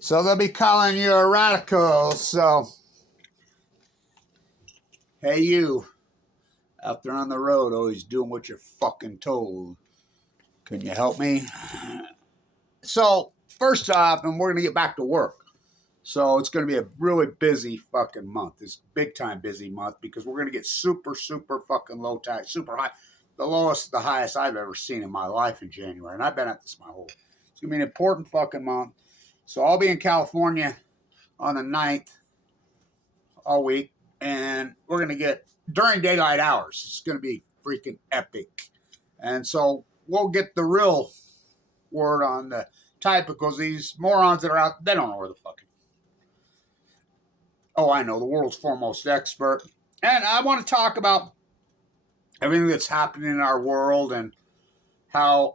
So they'll be calling you a radical. So, hey, you out there on the road, always doing what you're fucking told. Can you help me? So, first off, and we're going to get back to work. So, it's going to be a really busy fucking month. It's big time busy month because we're going to get super fucking low tide, super high. The lowest, the highest I've ever seen in my life in January. And I've been at this my whole. It's going to be an important fucking month. So, I'll be in California on the 9th all week. And we're going to get during daylight hours. It's going to be freaking epic. And so we'll get the real word on the type because these morons that are out, they don't know where the fuck. Oh, I know, the world's foremost expert. And I want to talk about everything that's happening in our world and how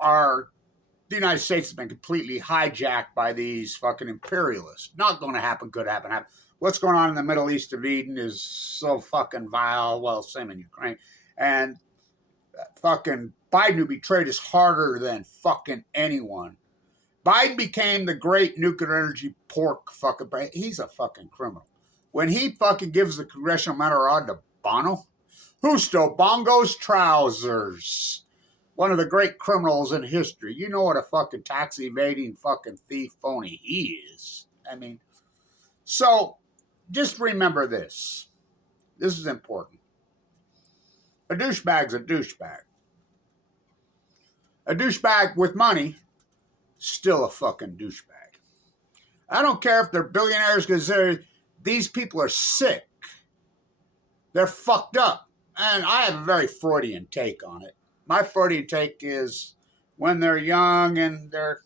the United States has been completely hijacked by these fucking imperialists. Not going to happen, could happen. What's going on in the Middle East of Eden is so fucking vile. Well, same in Ukraine. And fucking Biden, who betrayed us harder than fucking anyone. Biden became the great nuclear energy pork fucking. He's a fucking criminal. When he fucking gives the Congressional Medal of Honor to Bono, Justo Bongo's trousers. One of the great criminals in history. You know what a fucking tax evading fucking thief phony he is. I mean, so just remember this. This is important. A douchebag's a douchebag. A douchebag with money, still a fucking douchebag. I don't care if they're billionaires because these people are sick. They're fucked up. And I have a very Freudian take on it. My Freudian take is when they're young and they're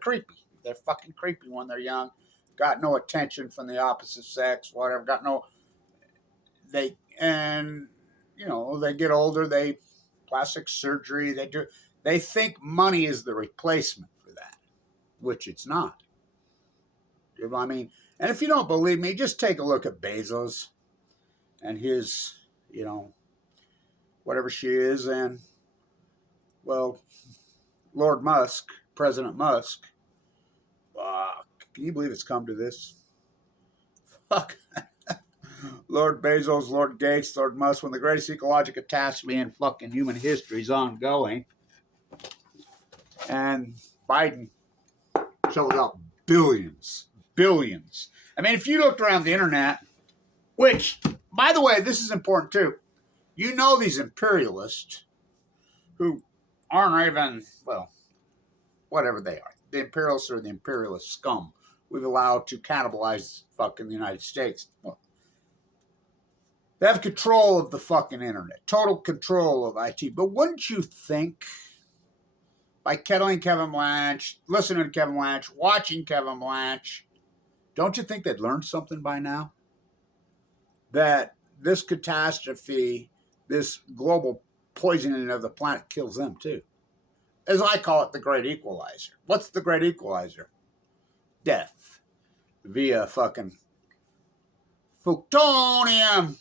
creepy. They're fucking creepy when they're young. Got no attention from the opposite sex, whatever. They get older, plastic surgery, they think money is the replacement for that, which it's not. You know what I mean? And if you don't believe me, just take a look at Bezos and his, whatever she is, and, well, Lord Musk, President Musk. Fuck. Can you believe it's come to this? Fuck. Lord Bezos, Lord Gates, Lord Musk, when the greatest ecological catastrophe in fucking human history is ongoing. And Biden shelled out billions. I mean, if you looked around the internet, which, by the way, this is important too. You know these imperialists who aren't even, well, whatever they are. The imperialists are the imperialist scum we've allowed to cannibalize fucking the United States. Well, they have control of the fucking internet. Total control of IT. But wouldn't you think, by kettling Kevin Blanche, listening to Kevin Blanche, watching Kevin Blanche, don't you think they'd learned something by now? That this catastrophe, this global poisoning of the planet kills them too. As I call it, the great equalizer. What's the great equalizer? Death. Via fucking plutonium.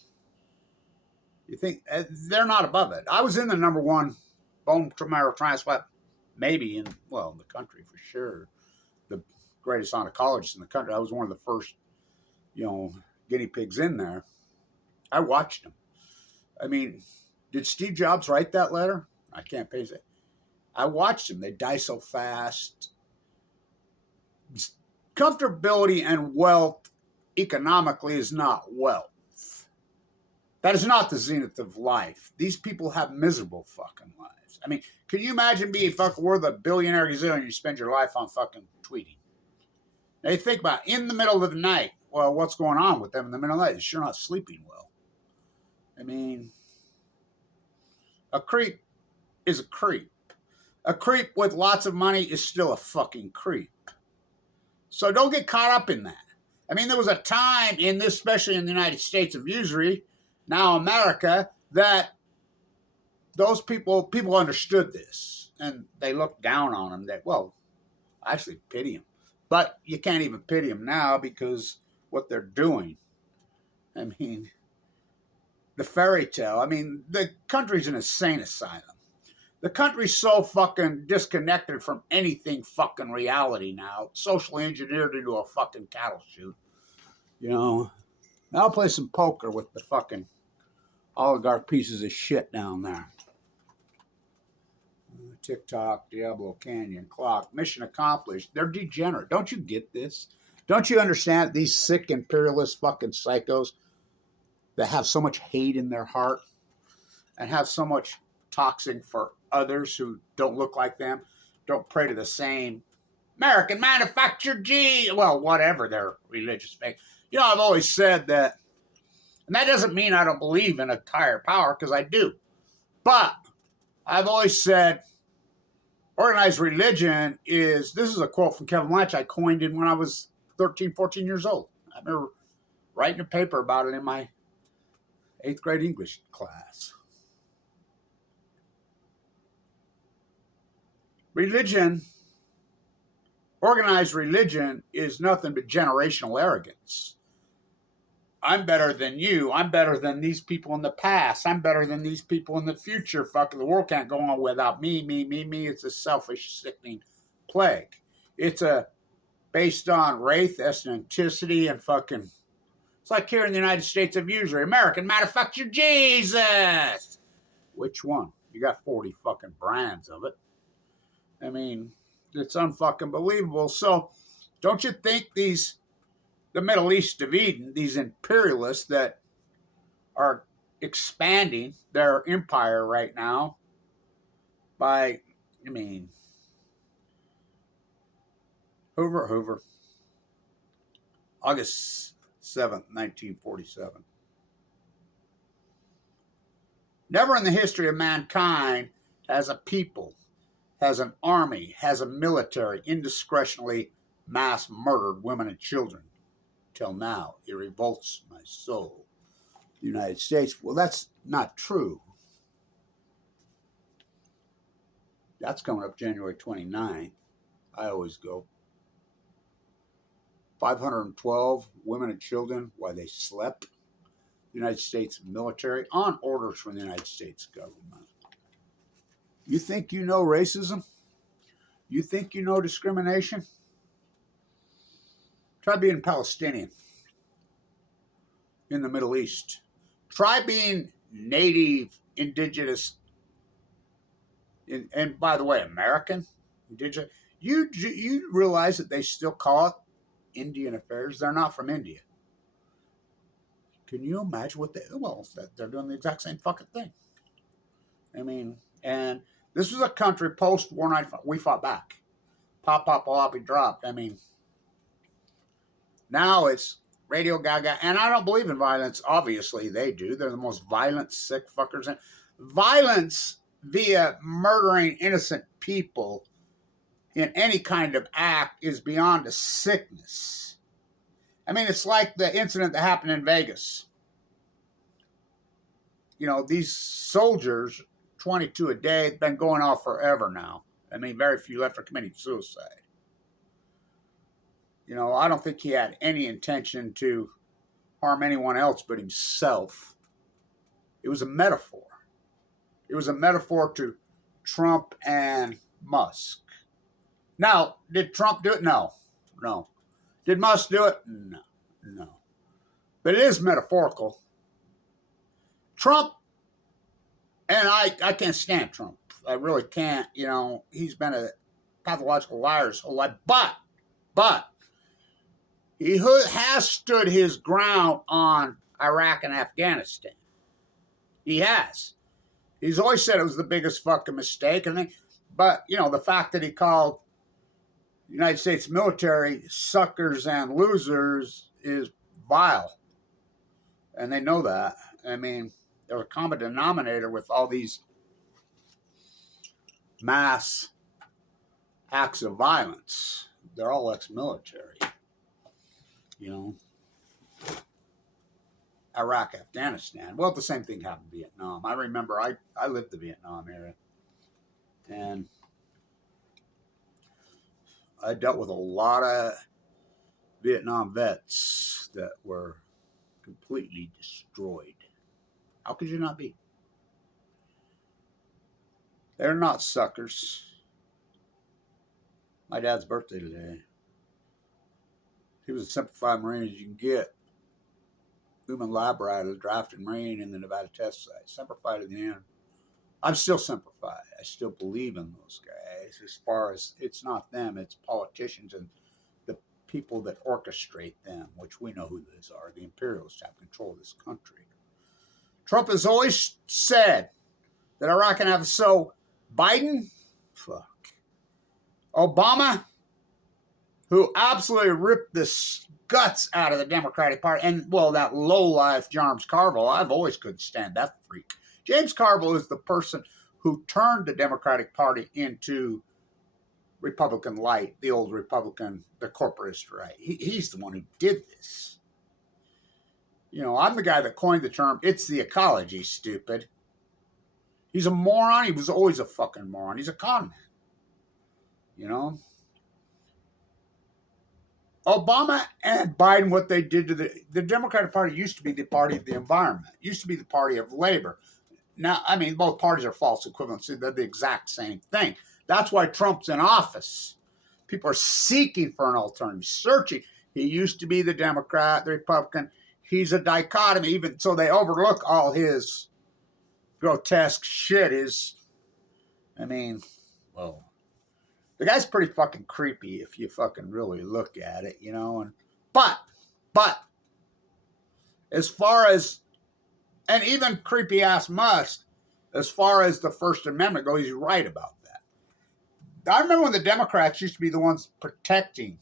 You think they're not above it? I was in the #1 bone marrow transplant, maybe in the country for sure. The greatest oncologist in the country. I was one of the first, guinea pigs in there. I watched him. I mean, did Steve Jobs write that letter? I can't pay it. I watched them. They die so fast. Comfortability and wealth economically is not wealth. That is not the zenith of life. These people have miserable fucking lives. I mean, can you imagine being fucking worth a billionaire gazillion? You spend your life on fucking tweeting. Now you think about it, in the middle of the night. Well, what's going on with them in the middle of the night? They're sure not sleeping well. I mean, a creep is a creep. A creep with lots of money is still a fucking creep. So don't get caught up in that. I mean, there was a time in this, especially in the United States of usury, now America, that those people understood this. And they looked down on them. I actually pity them. But you can't even pity them now because what they're doing. I mean, the fairy tale. I mean, the country's an insane asylum. The country's so fucking disconnected from anything fucking reality now. Socially engineered into a fucking cattle chute. You know, I'll play some poker with the fucking oligarch pieces of shit down there. TikTok, Diablo Canyon, Clock, mission accomplished. They're degenerate. Don't you get this? Don't you understand these sick imperialist fucking psychos that have so much hate in their heart and have so much toxic for others who don't look like them, don't pray to the same American manufactured G, well, whatever their religious faith. You know, I've always said that, and that doesn't mean I don't believe in a higher power, because I do. But I've always said organized religion is, this is a quote from Kevin Latch I coined it when I was 13, 14 years old. I remember writing a paper about it in my 8th grade English class. Religion, organized religion, is nothing but generational arrogance. I'm better than you. I'm better than these people in the past. I'm better than these people in the future. Fucking the world can't go on without me, me, me, me. It's a selfish, sickening plague. It's based on race, ethnicity, and fucking... It's like here in the United States of usury. American manufactured Jesus! Which one? You got 40 fucking brands of it. I mean, it's unfucking believable. So, don't you think the Middle East of Eden, these imperialists that are expanding their empire right now by, I mean, Hoover, August 7th, 1947. Never in the history of mankind has a people, has an army, has a military indiscretionally mass murdered women and children. Till now, it revolts my soul. The United States, well, that's not true. That's coming up January 29th. I always go. 512 women and children while they slept. The United States military on orders from the United States government. You think you know racism? You think you know discrimination? Try being Palestinian in the Middle East. Try being native, indigenous, and by the way, American, indigenous. You realize that they still call it Indian affairs? They're not from India. Can you imagine what they're doing the exact same fucking thing. I mean, and this was a country post-war 95. We fought back. Pop, pop, be dropped. I mean, now it's Radio Gaga, and I don't believe in violence. Obviously, they do. They're the most violent, sick fuckers. And violence via murdering innocent people in any kind of act is beyond a sickness. I mean, it's like the incident that happened in Vegas. You know, these soldiers, 22 a day, been going off forever now. I mean, very few left are committing suicide. You know, I don't think he had any intention to harm anyone else but himself. It was a metaphor. It was a metaphor to Trump and Musk. Now, did Trump do it? No. Did Musk do it? No. But it is metaphorical. Trump, and I can't stand Trump. I really can't. You know, he's been a pathological liar his whole life. But he has stood his ground on Iraq and Afghanistan. He has. He's always said it was the biggest fucking mistake. But, you know, the fact that he called the United States military suckers and losers is vile. And they know that. I mean, there's a common denominator with all these mass acts of violence. They're all ex-military. You know, Iraq, Afghanistan. Well, the same thing happened in Vietnam. I remember I lived the Vietnam era. And I dealt with a lot of Vietnam vets that were completely destroyed. How could you not be? They're not suckers. My dad's birthday today. He was a simplified Marine as you can get. Human lab rider, drafted Marine in the Nevada test site. Simplified in the end. I'm still simplified. I still believe in those guys. As far as it's not them, it's politicians and the people that orchestrate them, which we know who those are. The imperialists have control of this country. Trump has always said that Iraq can have so Biden, fuck. Obama, who absolutely ripped the guts out of the Democratic Party, and well, that lowlife James Carville, I've always couldn't stand that freak. James Carville is the person who turned the Democratic Party into Republican light, the old Republican, the corporatist right. He's the one who did this. You know, I'm the guy that coined the term, it's the ecology, stupid. He's a moron. He was always a fucking moron. He's a con man. You know? Obama and Biden, what they did to the Democratic Party used to be the party of the environment, used to be the party of labor. Now, I mean, both parties are false equivalency. They're the exact same thing. That's why Trump's in office. People are seeking for an alternative, searching. He used to be the Democrat, the Republican. He's a dichotomy, even so they overlook all his grotesque shit. I mean, well, the guy's pretty fucking creepy if you fucking really look at it, you know. But, as far as, and even creepy ass Musk, as far as the First Amendment goes, he's right about that. I remember when the Democrats used to be the ones protecting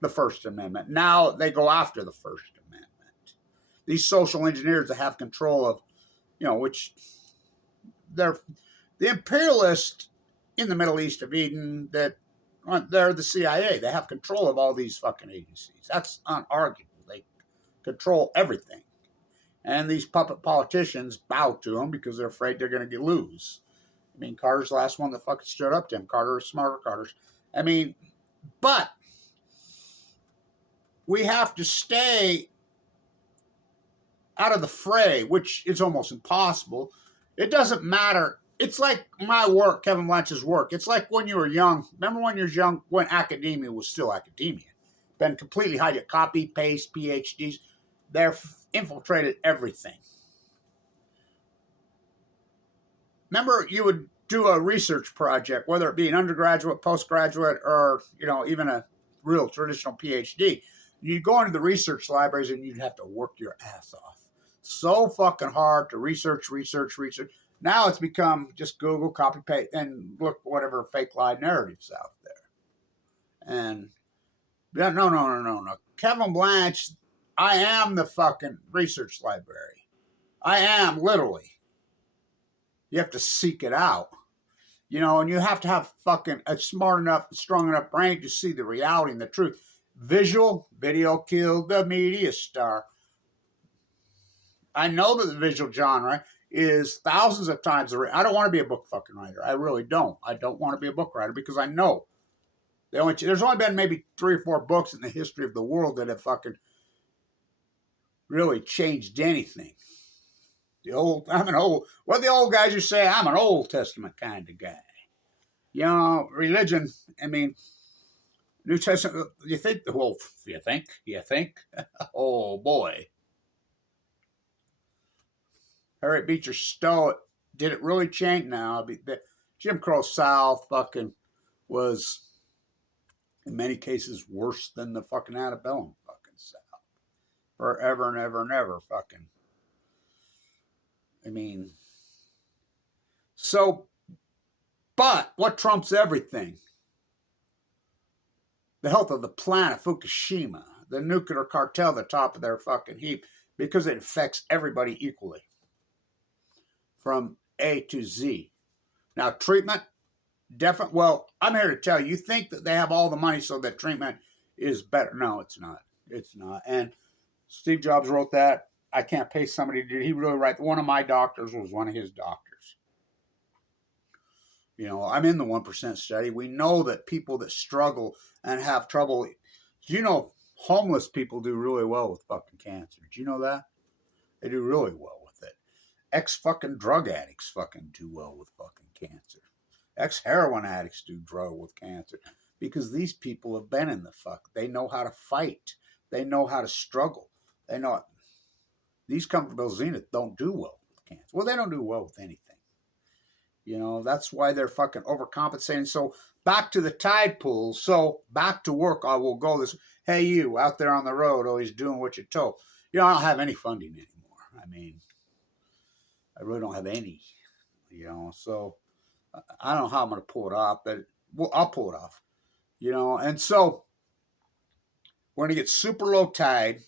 the First Amendment. Now they go after the First Amendment. These social engineers that have control of, you know, which they're the imperialists in the Middle East of Eden, that they're the CIA. They have control of all these fucking agencies. That's unarguable. They control everything. And these puppet politicians bow to them because they're afraid they're going to lose. I mean, Carter's the last one that fucking stood up to him. Carter is smarter Carter's. I mean, but we have to stay out of the fray, which is almost impossible. It doesn't matter. It's like my work, Kevin Blanch's work. It's like when you were young. Remember when you were young, when academia was still academia? Been completely hijacked. Copy, paste, PhDs. They're infiltrated everything. Remember, you would do a research project, whether it be an undergraduate, postgraduate, or, you know, even a real traditional PhD. You'd go into the research libraries and you'd have to work your ass off. So fucking hard to research. Now it's become just Google, copy, paste, and look whatever fake lie narratives out there. And no. Kevin Blanch, I am the fucking research library. I am, literally. You have to seek it out. You know, and you have to have fucking a smart enough, strong enough brain to see the reality and the truth. Visual, video killed the media star. I know that the visual genre is thousands of times. I don't want to be a book fucking writer. I really don't. I don't want to be a book writer because I know there's only been maybe 3 or 4 books in the history of the world that have fucking really changed anything. What the old guys used to say, I'm an Old Testament kind of guy. You know, religion, I mean, New Testament, you think? Oh, boy. Harriet Beecher Stowe, did it really change now? The Jim Crow South fucking was, in many cases, worse than the fucking antebellum fucking South. Forever and ever and ever fucking. I mean, so, but what trumps everything? The health of the planet, Fukushima, the nuclear cartel, the top of their fucking heap, because it affects everybody equally. From A to Z. Now, treatment, definitely. Well, I'm here to tell you, you think that they have all the money so that treatment is better. No, it's not. It's not. And Steve Jobs wrote that. I can't pay somebody. Did he really write? One of my doctors was one of his doctors. You know, I'm in the 1% study. We know that people that struggle and have trouble, you know, homeless people do really well with fucking cancer. Do you know that? They do really well with it. Ex-fucking drug addicts fucking do well with fucking cancer. Ex-heroin addicts do well with cancer. Because these people have been in the fuck. They know how to fight. They know how to struggle. They know these comfortable zenith don't do well with cancer. Well, they don't do well with anything. You know, that's why they're fucking overcompensating. So back to the tide pools. So back to work. I will go this. Hey, you out there on the road, always doing what you're told. You know, I don't have any funding anymore. I mean, I really don't have any. You know, so I don't know how I'm going to pull it off, but I'll pull it off. You know, and so we're going to get super low tide,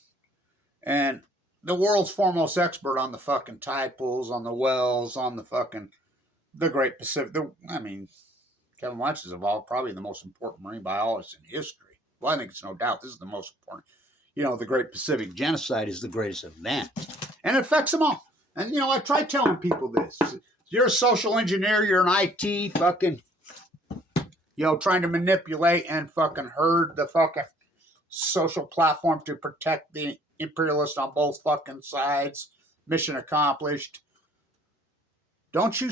and the world's foremost expert on the fucking tide pools, on the wells, on the Great Pacific. I mean, Kevin Watch is involved, probably the most important marine biologist in history. Well, I think it's no doubt this is the most important. You know, the Great Pacific Genocide is the greatest event, and it affects them all. And, you know, I try telling people this. You're a social engineer, you're an IT fucking, you know, trying to manipulate and fucking herd the fucking social platform to protect the imperialists on both fucking sides. Mission accomplished. Don't you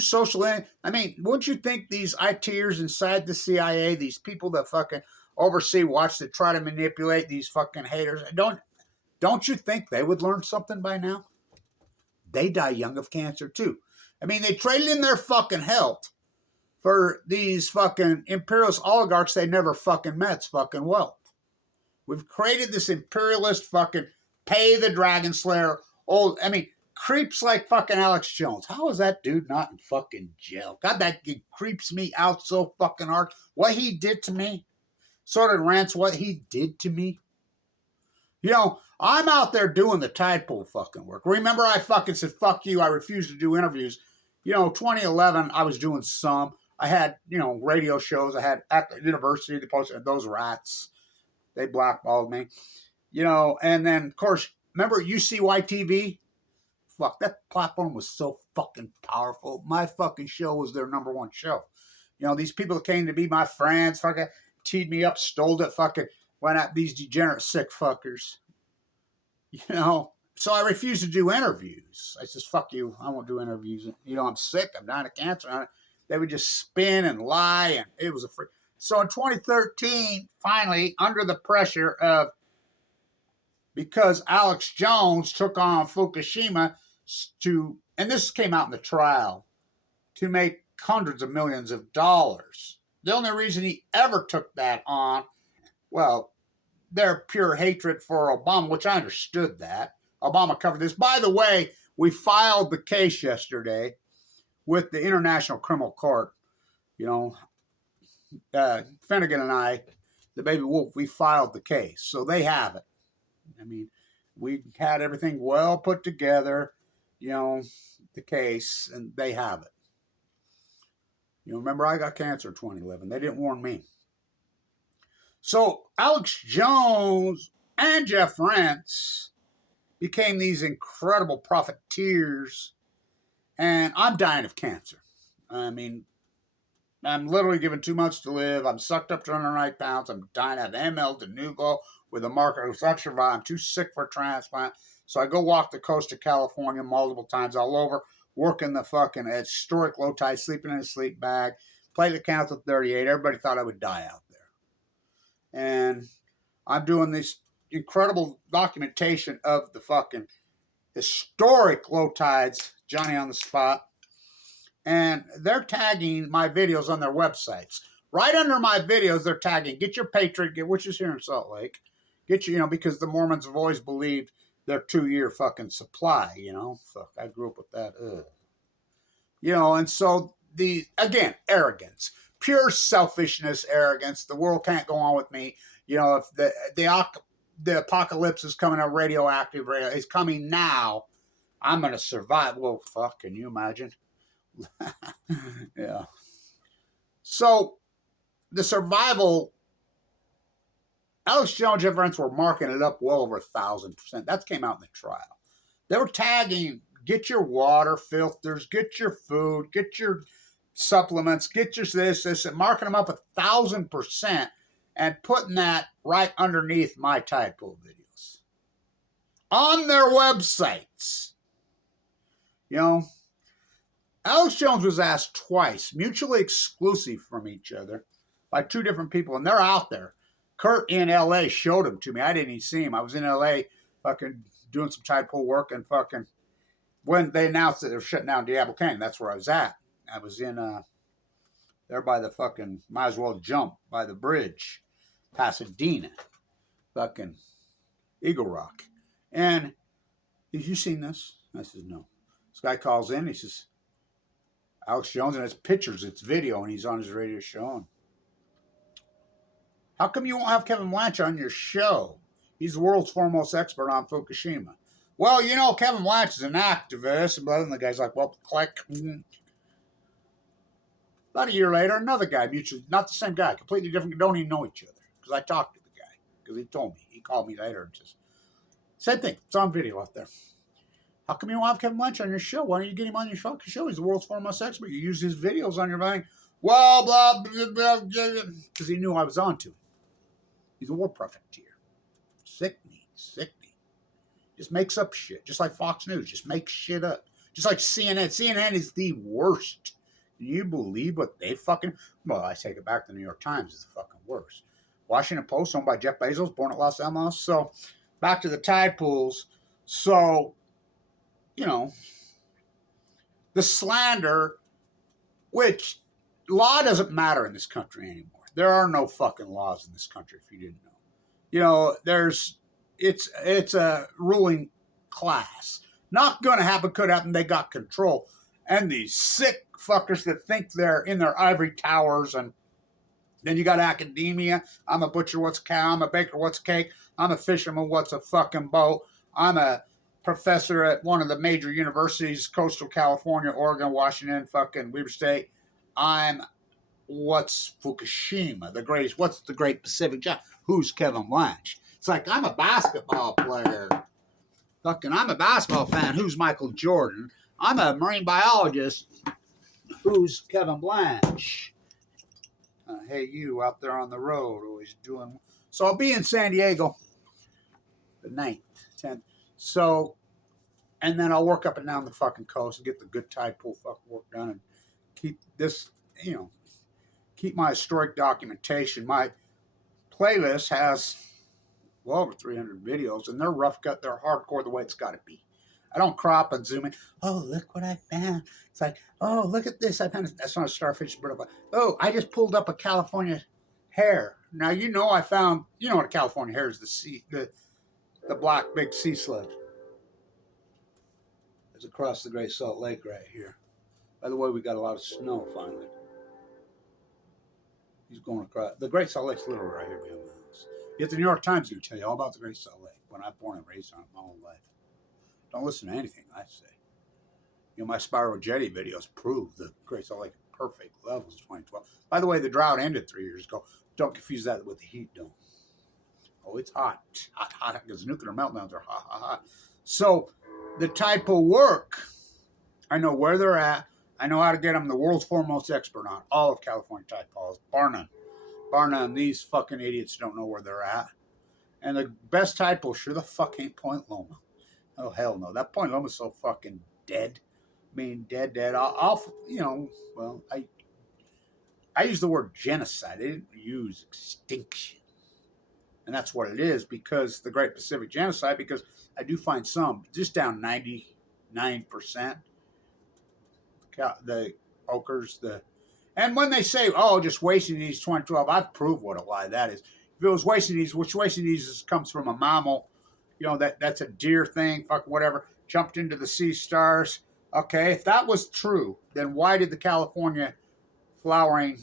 I mean, wouldn't you think these ITers inside the CIA, these people that fucking oversee, watch, that try to manipulate these fucking haters, don't you think they would learn something by now? They die young of cancer too. I mean, they traded in their fucking health for these fucking imperialist oligarchs they never fucking met's fucking wealth. We've created this imperialist fucking pay the dragon slayer. Creeps like fucking Alex Jones. How is that dude not in fucking jail? God, that creeps me out so fucking hard. What he did to me. Sort of rants what he did to me. You know, I'm out there doing the tide pool fucking work. Remember, I fucking said, fuck you, I refuse to do interviews. You know, 2011, I was doing some. I had, you know, radio shows. I had at the university, they posted those rats. They blackballed me. You know, and then, of course, remember UCY TV? Fuck, that platform was so fucking powerful. My fucking show was their number one show. You know, these people that came to be my friends, fucking teed me up, stole it, fucking went at these degenerate sick fuckers. You know, so I refused to do interviews. I said, fuck you, I won't do interviews. You know, I'm sick, I'm dying of cancer. They would just spin and lie, and it was a free. So in 2013, finally, under the pressure of, because Alex Jones took on Fukushima and this came out in the trial, to make hundreds of millions of dollars. The only reason he ever took that on, well, their pure hatred for Obama, which I understood that. Obama covered this. By the way, we filed the case yesterday with the International Criminal Court. You know, Finnegan and I, the baby wolf, we filed the case. So they have it. I mean, we had everything well put together, you know, the case, and they have it. You know, remember, I got cancer in 2011. They didn't warn me. So Alex Jones and Jeff Rentz became these incredible profiteers, and I'm dying of cancer. I mean, I'm literally given 2 months to live. I'm sucked up to 109 pounds. I'm dying of ML Denuvo with a marker who's not survived. I'm too sick for a transplant. So I go walk the coast of California multiple times all over, working the fucking historic low tide, sleeping in a sleep bag, platelet counts of 38. Everybody thought I would die out there. And I'm doing this incredible documentation of the fucking historic low tides, Johnny on the spot. And they're tagging my videos on their websites. Right under my videos, they're tagging, get your Patriot, which is here in Salt Lake. Get your, you know, because the Mormons have always believed their 2-year fucking supply, you know. Fuck, I grew up with that. Ugh. You know, and so again, arrogance. Pure selfishness, arrogance. The world can't go on with me. You know, if the apocalypse is coming out, radioactive, is coming now, I'm going to survive. Well, fuck, can you imagine? Yeah. So, the survival, Alex Jones and friends were marking it up well over 1,000%. That came out in the trial. They were tagging, get your water filters, get your food, get your supplements, get your this, and marking them up 1,000% and putting that right underneath my tide pool videos on their websites. You know, Alex Jones was asked twice, mutually exclusive from each other, by two different people, and they're out there. Kurt in L.A. showed him to me. I didn't even see him. I was in L.A. fucking doing some tide pool work, and fucking when they announced that they're shutting down Diablo Canyon, that's where I was at. I was in there by the fucking, might as well jump by the bridge, Pasadena, fucking Eagle Rock. And have you seen this? I said, no. This guy calls in, he says, Alex Jones, and it's pictures, it's video, and he's on his radio show. And how come you won't have Kevin Blanchard on your show? He's the world's foremost expert on Fukushima. Well, you know, Kevin Blanchard is an activist. And the guy's like, well, click. About a year later, another guy, mutually, not the same guy, completely different, don't even know each other. Because I talked to the guy, because he told me. He called me later and just, same thing, it's on video out there. How come you don't have Kevin Blanchard on your show? Why don't you get him on your fucking show? He's the world's foremost expert. You use his videos on your thing. Well, blah, blah, blah, blah, because he knew I was on to it. He's a war profiteer. Sickening. Just makes up shit. Just like Fox News. Just makes shit up. Just like CNN. CNN is the worst. Can you believe what they fucking... Well, I take it back. The New York Times is the fucking worst. Washington Post, owned by Jeff Bezos, born at Los Alamos. So, back to the tide pools. So, you know, the slander, which law doesn't matter in this country anymore. There are no fucking laws in this country, if you didn't know. You know, it's a ruling class. Not going to happen, could happen. They got control. And these sick fuckers that think they're in their ivory towers. And then you got academia. I'm a butcher, what's a cow? I'm a baker, what's a cake? I'm a fisherman, what's a fucking boat? I'm a professor at one of the major universities, coastal California, Oregon, Washington, fucking Weber State. I'm... What's Fukushima? The greatest. What's the Great Pacific Giant? Who's Kevin Blanch? It's like, I'm a basketball player. Fucking, I'm a basketball fan. Who's Michael Jordan? I'm a marine biologist. Who's Kevin Blanch? Hey, you out there on the road, always doing. So I'll be in San Diego the 9th, 10th. So, and then I'll work up and down the fucking coast and get the good tide pool fucking work done and keep this, you know, keep my historic documentation. My playlist has well over 300 videos, and they're rough cut. They're hardcore the way it's got to be. I don't crop and zoom in. Oh, look what I found. It's like, oh, look at this. I found that's not a starfish, but oh, I just pulled up a California hare. Now, you know I found, you know what a California hare is, the black big sea slug. It's across the Great Salt Lake right here. By the way, we got a lot of snow finally. He's going across. The Great Salt Lake's literally right here behind my house. Yet the New York Times will tell you all about the Great Salt Lake when I'm born and raised on it my whole life. Don't listen to anything I say. You know, my spiral jetty videos prove the Great Salt Lake perfect levels 2012. By the way, the drought ended 3 years ago. Don't confuse that with the heat dome. Oh, it's hot. Hot, because nuclear meltdowns are hot. So the type of work, I know where they're at. I know how to get them. The world's foremost expert on all of California tide pools, bar none. Bar none. These fucking idiots don't know where they're at. And the best tide pool sure the fuck ain't Point Loma. Oh, hell no. That Point Loma's so fucking dead. I mean, dead. I'll you know, well, I use the word genocide. I didn't use extinction. And that's what it is, because the Great Pacific Genocide, because I do find some, just down 99%. The okers, and when they say, oh, just wasting these 2012, I've proved what a lie that is. If it was wasting these, which wasting these comes from a mammal, you know, that's a deer thing, fuck whatever, jumped into the sea stars. Okay, if that was true, then why did the California flowering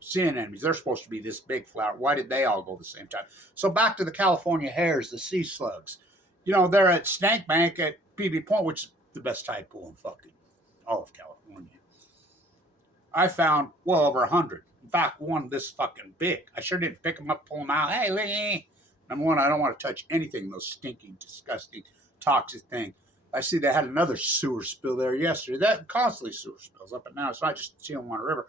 sea anemones, they're supposed to be this big flower, why did they all go at the same time? So back to the California hares, the sea slugs. You know, they're at Snake Bank at PB Point, which is the best tide pool in fucking all of California. I found well over 100. In fact, one this fucking big. I sure didn't pick them up, pull them out. Hey, Lee. Number one, I don't want to touch anything, those stinking, disgusting, toxic thing. I see they had another sewer spill there yesterday. That constantly sewer spills up and down. It's not just the Tijuana River.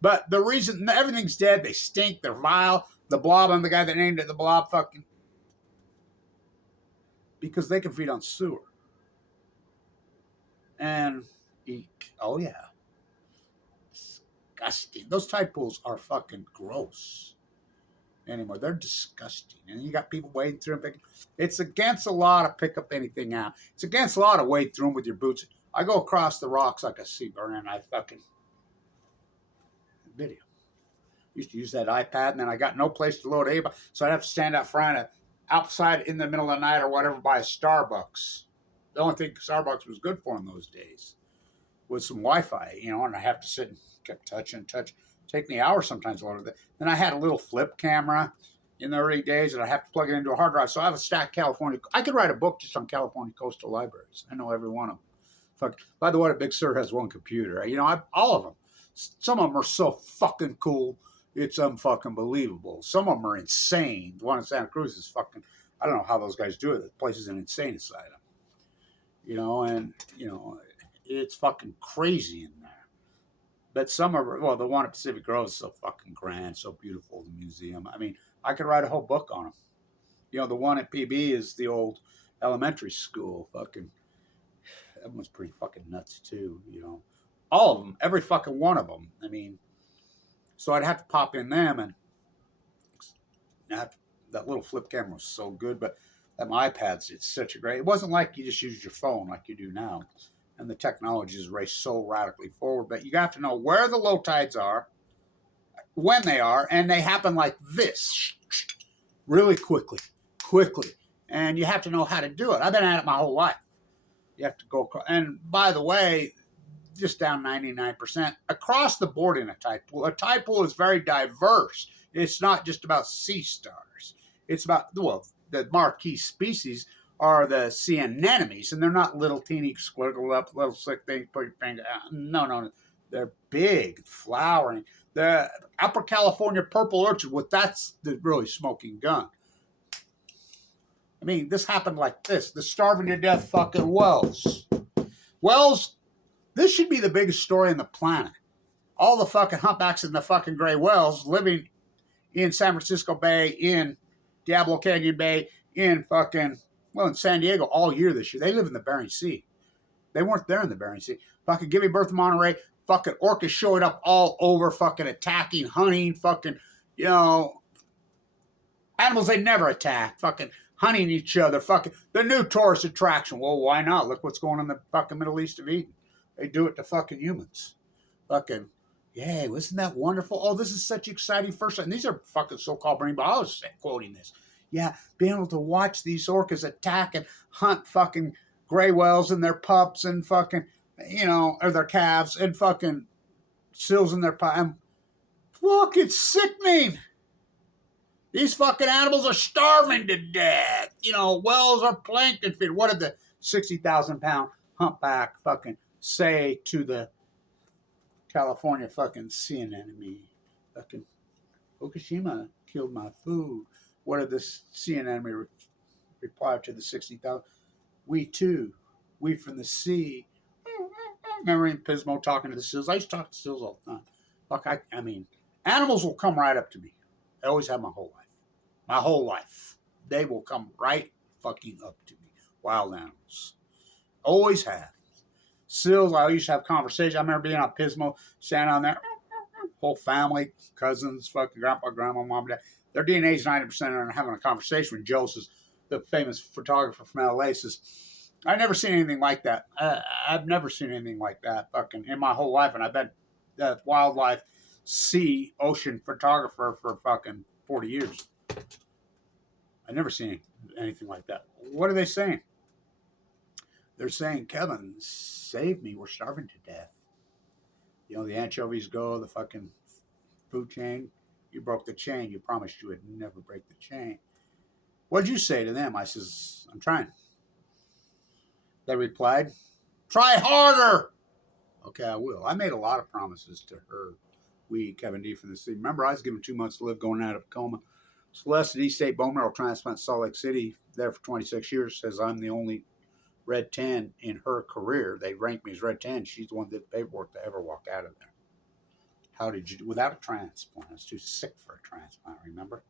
But the reason everything's dead, they stink, they're vile. The blob, I'm the guy that named it the blob, fucking. Because they can feed on sewer. And Eek. Oh, yeah. Disgusting. Those tide pools are fucking gross anymore. They're disgusting. And you got people wading through them. It's against the law to pick up anything out. It's against the law to wade through them with your boots. I go across the rocks like a sea bird and I fucking video. Used to use that iPad and then I got no place to load anybody. So I'd have to stand out front of outside in the middle of the night or whatever by a Starbucks. The only thing Starbucks was good for in those days was some Wi-Fi, and I have to sit and kept touching. Take me hours sometimes to load it. Then I had a little flip camera in the early days that I have to plug it into a hard drive. So I have a stack California. I could write a book just on California coastal libraries. I know every one of them. Fuck. By the way, Big Sur has one computer. All of them. Some of them are so fucking cool. It's unfucking believable. Some of them are insane. The one in Santa Cruz is fucking. I don't know how those guys do it. The place is an insane asylum. It's fucking crazy in there. But some are, the one at Pacific Grove is so fucking grand, so beautiful, the museum. I mean, I could write a whole book on them. The one at PB is the old elementary school. Fucking, that one's pretty fucking nuts too, All of them, every fucking one of them. I mean, so I'd have to pop in them and that little flip camera was so good, but that my iPad's, it's such a great, it wasn't like you just used your phone like you do now. And the technology has raced so radically forward, but you have to know where the low tides are, when they are, and they happen like this, really quickly. And you have to know how to do it. I've been at it my whole life. You have to go across. And by the way, just down 99%, across the board in a tide pool. A tide pool is very diverse. It's not just about sea stars. It's about, the marquee species are the sea anemones, and they're not little teeny squiggled up little sick things, put your finger out. No. They're big, flowering. The Upper California purple orchid, that's the really smoking gun. I mean, this happened like this. The starving to death fucking whales. Whales, this should be the biggest story on the planet. All the fucking humpbacks and the fucking gray whales living in San Francisco Bay, in Diablo Canyon Bay, in San Diego all year this year. They live in the Bering Sea. They weren't there in the Bering Sea. Fucking giving birth to Monterey. Fucking orcas showing up all over, fucking attacking, hunting, fucking, animals they never attack, fucking hunting each other, fucking the new tourist attraction. Well, why not? Look what's going on in the fucking Middle East of Eden. They do it to fucking humans. Fucking, yeah, wasn't that wonderful? Oh, this is such exciting first. And these are fucking so-called marine biologists quoting this. Yeah, being able to watch these orcas attack and hunt fucking gray whales and their pups and fucking, or their calves and fucking seals in their pie. Look, it's sickening. These fucking animals are starving to death. Whales are plankton feed. What did the 60,000-pound humpback fucking say to the California fucking sea anemone? Fucking Fukushima killed my food. What did the sea anemone reply to the 60,000? We too, we from the sea. Remember in Pismo talking to the seals? I used to talk to seals all the time. Fuck, I mean, animals will come right up to me. I always have my whole life. My whole life. They will come right fucking up to me. Wild animals. Always have. Seals, I used to have conversations. I remember being on Pismo, standing on there. Whole family, cousins, fucking grandpa, grandma, mom, dad. Their DNA is 90% and having a conversation with Joe, says, the famous photographer from LA, says, I've never seen anything like that. I've never seen anything like that fucking in my whole life. And I've been a wildlife, sea, ocean photographer for fucking 40 years. I've never seen anything like that. What are they saying? They're saying, Kevin, save me. We're starving to death. The anchovies go, the fucking food chain. You broke the chain. You promised you would never break the chain. What'd you say to them? I says, I'm trying. They replied, try harder. Okay, I will. I made a lot of promises to her. Kevin D from the city. Remember, I was given 2 months to live going out of a coma. Celeste at East State Bone Marrow Transplant, Salt Lake City, there for 26 years, says I'm the only red 10 in her career. They ranked me as red 10. She's the one that did the paperwork to ever walk out of there. How did you do without a transplant? I was too sick for a transplant, remember?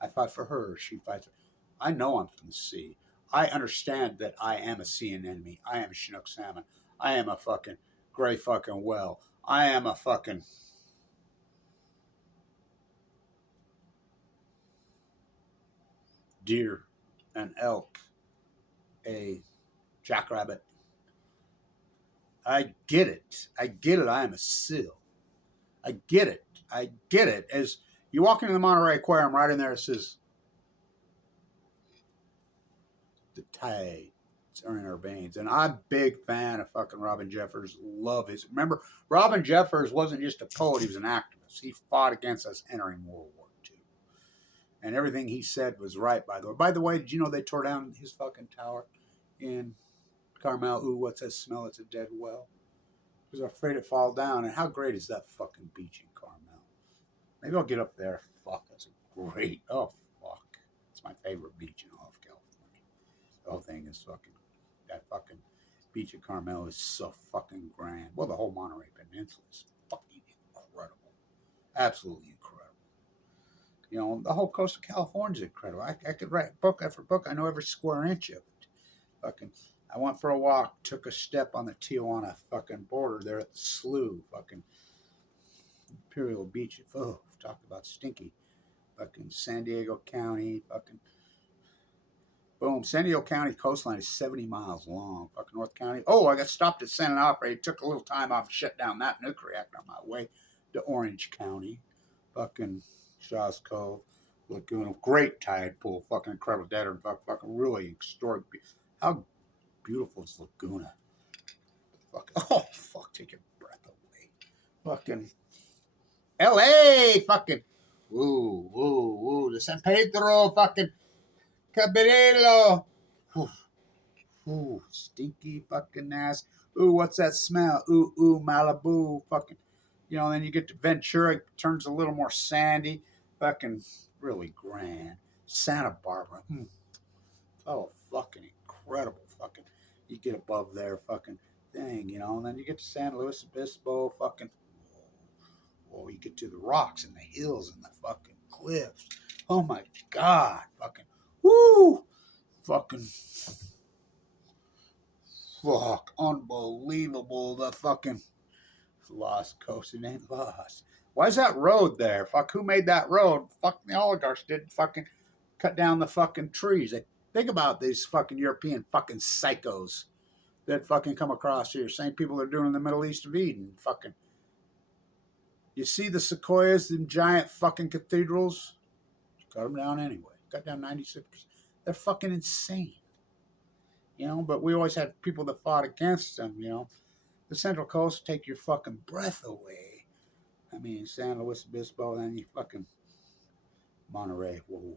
I fought for her. She fights for I know I'm from the sea. I understand that I am a sea anemone. I am a Chinook salmon. I am a fucking great fucking well. I am a fucking deer, an elk, a jackrabbit. I get it. I get it. I am a seal. I get it. I get it. As you walk into the Monterey Aquarium, right in there, it says, the tides are in our veins. And I'm a big fan of fucking Robin Jeffers. Love his. Remember, Robin Jeffers wasn't just a poet, he was an activist. He fought against us entering World War II. And everything he said was right, by the way. By the way, did you know they tore down his fucking tower in Carmel? Ooh, what's that smell? It's a dead well. Because I'm afraid it fall down. And how great is that fucking beach in Carmel? Maybe I'll get up there. Fuck, that's a great. Oh, fuck. It's my favorite beach in all of California. The whole thing is fucking. That fucking beach at Carmel is so fucking grand. Well, the whole Monterey Peninsula is fucking incredible. Absolutely incredible. You know, the whole coast of California is incredible. I could write book after book. I know every square inch of it. Fucking. I went for a walk, took a step on the Tijuana fucking border there at the slough, fucking Imperial Beach. Oh, talk about stinky. Fucking San Diego County, fucking boom. San Diego County coastline is 70 miles long. Fucking North County. Oh, I got stopped at San Onofre. Took a little time off to shut down that nuke reactor on my way to Orange County. Fucking Shaw's Cove, Laguna. Great tide pool. Fucking incredible. Dead or fucking really historic. How beautiful is Laguna? Fuck. Oh, fuck. Take your breath away. Fucking L.A. Fucking. Woo, woo, woo. The San Pedro. Fucking Cabrillo. Ooh, ooh, stinky fucking ass. Ooh, what's that smell? Ooh, ooh, Malibu. Fucking. You know, then you get to Ventura. It turns a little more sandy. Fucking really grand. Santa Barbara. Oh, fucking incredible. Fucking. You get above there, fucking thing, you know, and then you get to San Luis Obispo, fucking, whoa, you get to the rocks and the hills and the fucking cliffs. Oh my God, fucking, woo, fucking, fuck, unbelievable. The fucking Lost Coast, it ain't lost. Why is that road there? Fuck, who made that road? Fuck, the oligarchs did fucking cut down the fucking trees. They, think about these fucking European fucking psychos that fucking come across here. Same people they're doing in the Middle East of Eden. Fucking. You see the sequoias, them giant fucking cathedrals? Cut them down anyway. Cut down 96%. They're fucking insane. You know, but we always had people that fought against them, you know. The Central Coast take your fucking breath away. I mean, San Luis Obispo, then you fucking Monterey, whoa,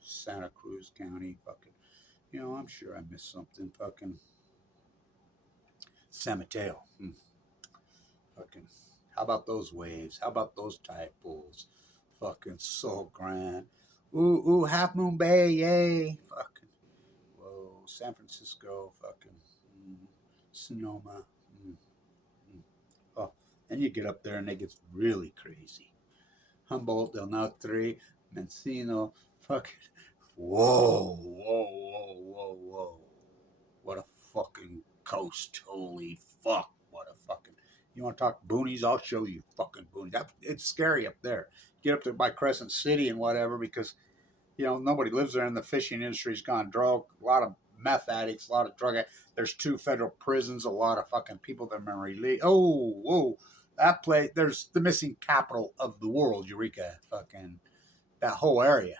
Santa Cruz County, fucking, you know, I'm sure I missed something, fucking San Mateo. Fucking, how about those waves? How about those tide pools? Fucking so grand. Ooh, ooh, Half Moon Bay, yay. Fucking, whoa, San Francisco, fucking, Sonoma. Oh, then you get up there and it gets really crazy. Humboldt, Del Norte, Mencino, fucking, whoa, whoa, whoa, whoa, whoa. What a fucking coast. Holy fuck. What a fucking. You want to talk boonies? I'll show you fucking boonies. It's scary up there. Get up there by Crescent City and whatever because, you know, nobody lives there and the fishing industry's gone broke. A lot of meth addicts, a lot of drug addicts. There's 2 federal prisons, a lot of fucking people that are released. Oh, whoa. That place, there's the missing capital of the world, Eureka. Fucking, that whole area.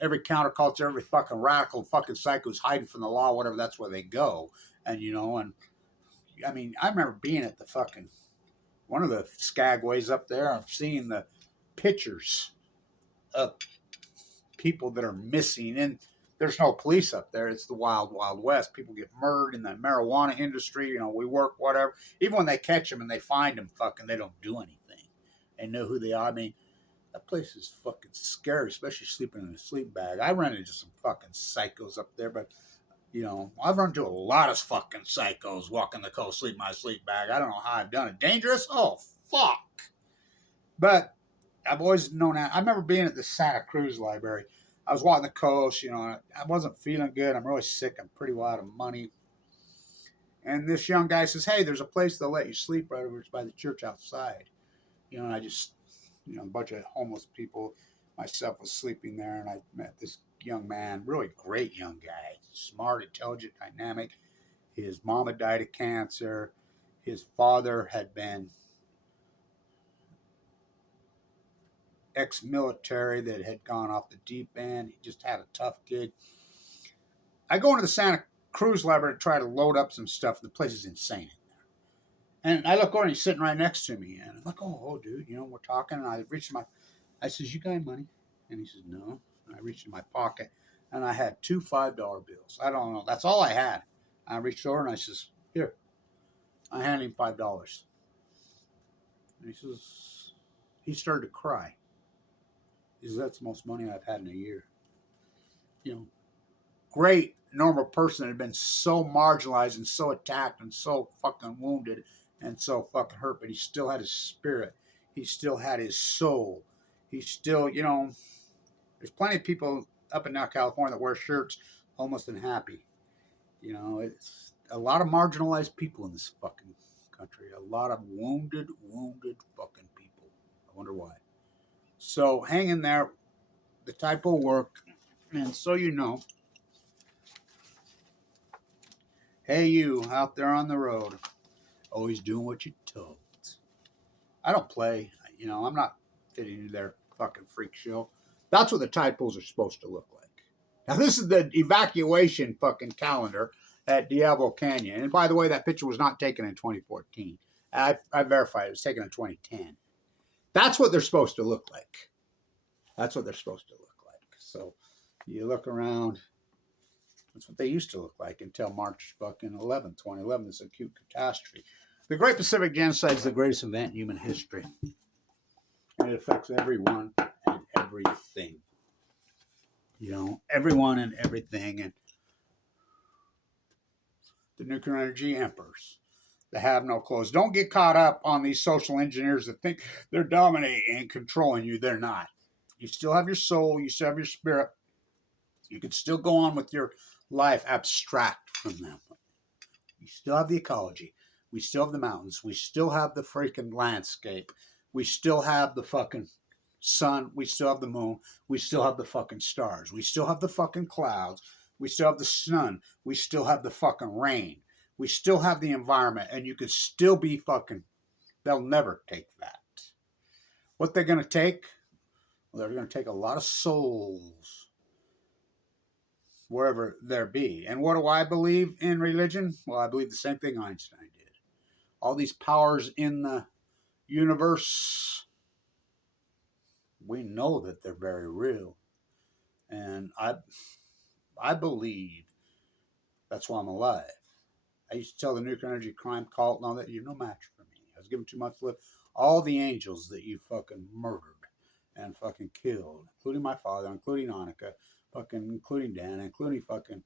Every counterculture, every fucking radical fucking psycho's hiding from the law, whatever, that's where they go. And, you know, and I mean, I remember being at the fucking, one of the skagways up there, I'm seeing the pictures of people that are missing. And there's no police up there. It's the wild, wild west. People get murdered in the marijuana industry. You know, we work, whatever. Even when they catch them and they find them, fucking, they don't do anything. They know who they are. I mean, that place is fucking scary, especially sleeping in a sleep bag. I run into some fucking psychos up there, but, you know, I've run into a lot of fucking psychos walking the coast, sleep in my sleep bag. I don't know how I've done it. Dangerous? Oh, fuck. But I've always known that. I remember being at the Santa Cruz Library. I was walking the coast, you know, and I wasn't feeling good. I'm really sick. I'm pretty well out of money. And this young guy says, hey, there's a place they'll let you sleep right over by the church outside. And I just, a bunch of homeless people, myself was sleeping there, and I met this young man, really great young guy, smart, intelligent, dynamic. His mom had died of cancer. His father had been ex-military that had gone off the deep end. He just had a tough gig. I go into the Santa Cruz library to try to load up some stuff. The place is insane in there. And I look over and he's sitting right next to me. And I'm like, oh, dude, we're talking. And I says, you got any money? And he says, no. And I reached in my pocket and I had two $5 bills. I don't know. That's all I had. I reached over and I says, here. I handed him $5. And he started to cry. He says, that's the most money I've had in a year. Great normal person that had been so marginalized and so attacked and so fucking wounded and so fucking hurt, but he still had his spirit. He still had his soul. He still, there's plenty of people up in now California that wear shirts almost unhappy. It's a lot of marginalized people in this fucking country. A lot of wounded fucking people. I wonder why. So hang in there. The type will work. And so hey, you out there on the road, always doing what you're told. I don't play. I'm not fitting into their fucking freak show. That's what the tide pools are supposed to look like. Now, this is the evacuation fucking calendar at Diablo Canyon. And by the way, that picture was not taken in 2014. I verified it was taken in 2010. That's what they're supposed to look like. That's what they're supposed to look like. So you look around. That's what they used to look like until March fucking 11th, 2011, this acute catastrophe. The Great Pacific Genocide is the greatest event in human history. And it affects everyone and everything. Everyone and everything. And the nuclear energy emperors, the have no clothes. Don't get caught up on these social engineers that think they're dominating and controlling you. They're not. You still have your soul. You still have your spirit. You can still go on with your life abstract from them. We still have the ecology. We still have the mountains. We still have the freaking landscape. We still have the fucking sun. We still have the moon. We still have the fucking stars. We still have the fucking clouds. We still have the sun. We still have the fucking rain. We still have the environment. And you could still be fucking, they'll never take that. What they're going to take? Well, they're going to take a lot of souls wherever there be. And what do I believe in religion? Well, I believe the same thing Einstein did. All these powers in the universe, we know that they're very real. And I believe that's why I'm alive. I used to tell the nuclear energy crime cult and all that, you're no match for me. I was given too much to live. All the angels that you fucking murdered and fucking killed, including my father, including Annika, fucking including Dan, including fucking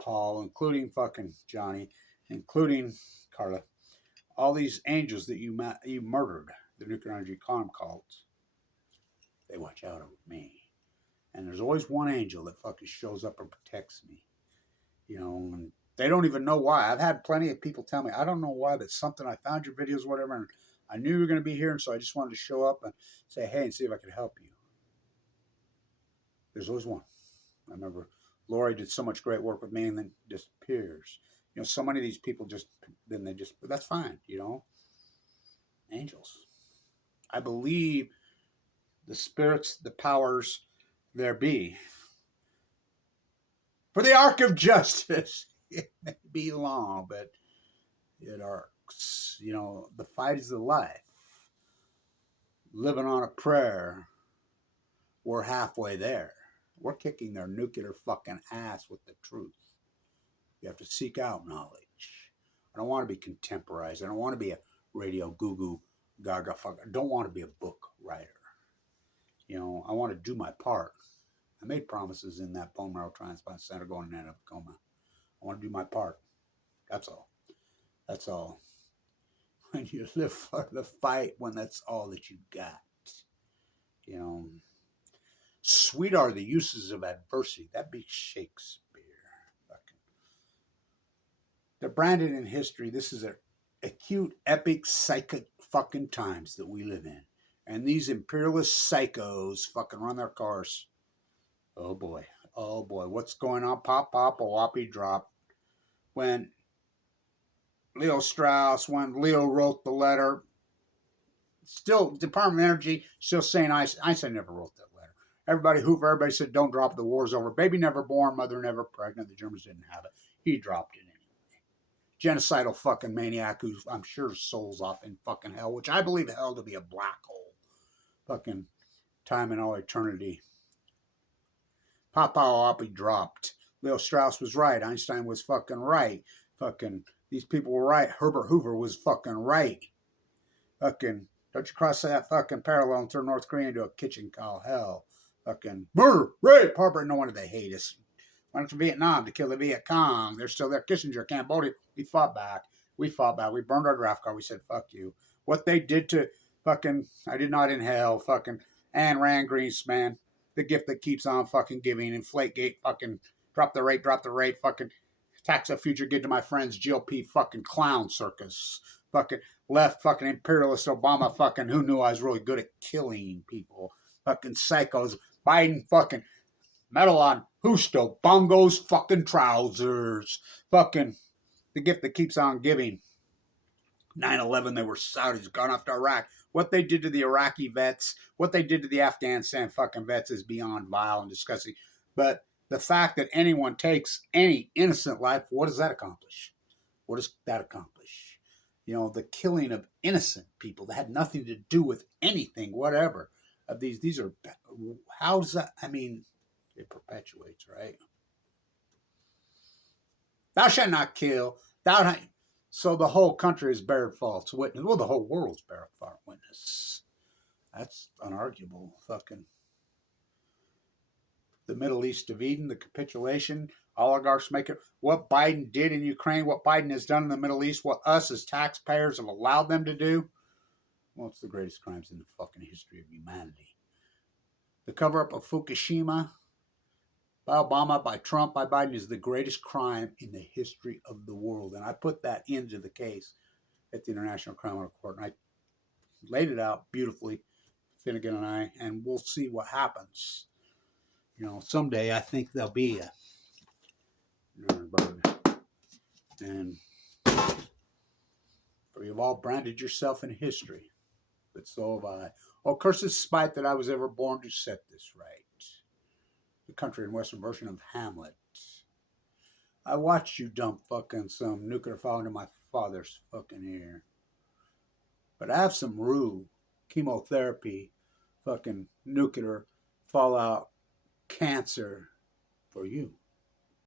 Paul, including fucking Johnny, including Carla. All these angels that you murdered, the nuclear energy crime cults, they watch out over me. And there's always one angel that fucking shows up and protects me. And they don't even know why. I've had plenty of people tell me, I don't know why, but something, I found your videos, whatever, and I knew you were going to be here, and so I just wanted to show up and say, hey, and see if I could help you. There's always one. I remember Lori did so much great work with me and then disappears. So many of these people but that's fine, Angels. I believe the spirits, the powers there be. For the arc of justice, it may be long, but it arcs. The fight is the life. Living on a prayer, we're halfway there. We're kicking their nuclear fucking ass with the truth. You have to seek out knowledge. I don't want to be contemporized. I don't want to be a radio goo gaga fuck. I don't want to be a book writer. I want to do my part. I made promises in that bone marrow transplant center going in Anaheim. I want to do my part. That's all. That's all. When you live for the fight, when that's all that you got. Sweet are the uses of adversity. That be Shakespeare. They're branded in history. This is a acute, epic, psychic fucking times that we live in. And these imperialist psychos fucking run their cars. Oh boy. Oh boy. What's going on? Pop, pop, a whoppy drop. When Leo Strauss, when Leo wrote the letter, still, Department of Energy still saying Einstein never wrote that letter. Everybody, Hoover, everybody said, don't drop it, the war's over. Baby never born, mother never pregnant. The Germans didn't have it. He dropped it anyway. Genocidal fucking maniac who I'm sure soul's off in fucking hell, which I believe hell to be a black hole. Fucking time and all eternity. Papa Oppie dropped. Leo Strauss was right. Einstein was fucking right. Fucking, these people were right. Herbert Hoover was fucking right. Fucking, don't you cross that fucking parallel and turn North Korea into a kitchen cow hell. Fucking murder, rape, Harper. No wonder they hate us. Went to Vietnam to kill the Viet Cong. They're still there. Kissinger, Cambodia. We fought back. We fought back. We burned our draft card. We said, fuck you. What they did to fucking, I did not inhale, fucking Ayn Rand Greenspan. The gift that keeps on fucking giving. Inflategate, fucking drop the rate, fucking tax a future give to my friends, GOP fucking clown circus. Fucking left fucking imperialist Obama fucking who knew I was really good at killing people. Fucking psychos. Biden fucking medal on Husto Bongo's fucking trousers. Fucking the gift that keeps on giving. 9/11, they were Saudis gone off to Iraq. What they did to the Iraqi vets, what they did to the Afghanistan fucking vets is beyond vile and disgusting. But the fact that anyone takes any innocent life, what does that accomplish? What does that accomplish? You know, the killing of innocent people that had nothing to do with anything, whatever. Of these are, how does that, I mean, it perpetuates, right? Thou shalt not kill, so the whole country is bearing false witness. Well, the whole world's bearing false witness. That's unarguable. Fucking the Middle East of Eden, the capitulation, oligarchs make it. What Biden did in Ukraine, what Biden has done in the Middle East, what us as taxpayers have allowed them to do. Well, it's the greatest crimes in the fucking history of humanity. The cover-up of Fukushima by Obama, by Trump, by Biden is the greatest crime in the history of the world. And I put that into the case at the International Criminal Court. And I laid it out beautifully, Finnegan and I, and we'll see what happens. You know, someday I think there'll be a and for you've all branded yourself in history, but so have I. Oh, curse the spite that I was ever born to set this right. The country and western version of Hamlet. I watched you dump fucking some nuclear fall into my father's fucking ear. But I have some rue, chemotherapy, fucking nuclear fallout, cancer for you.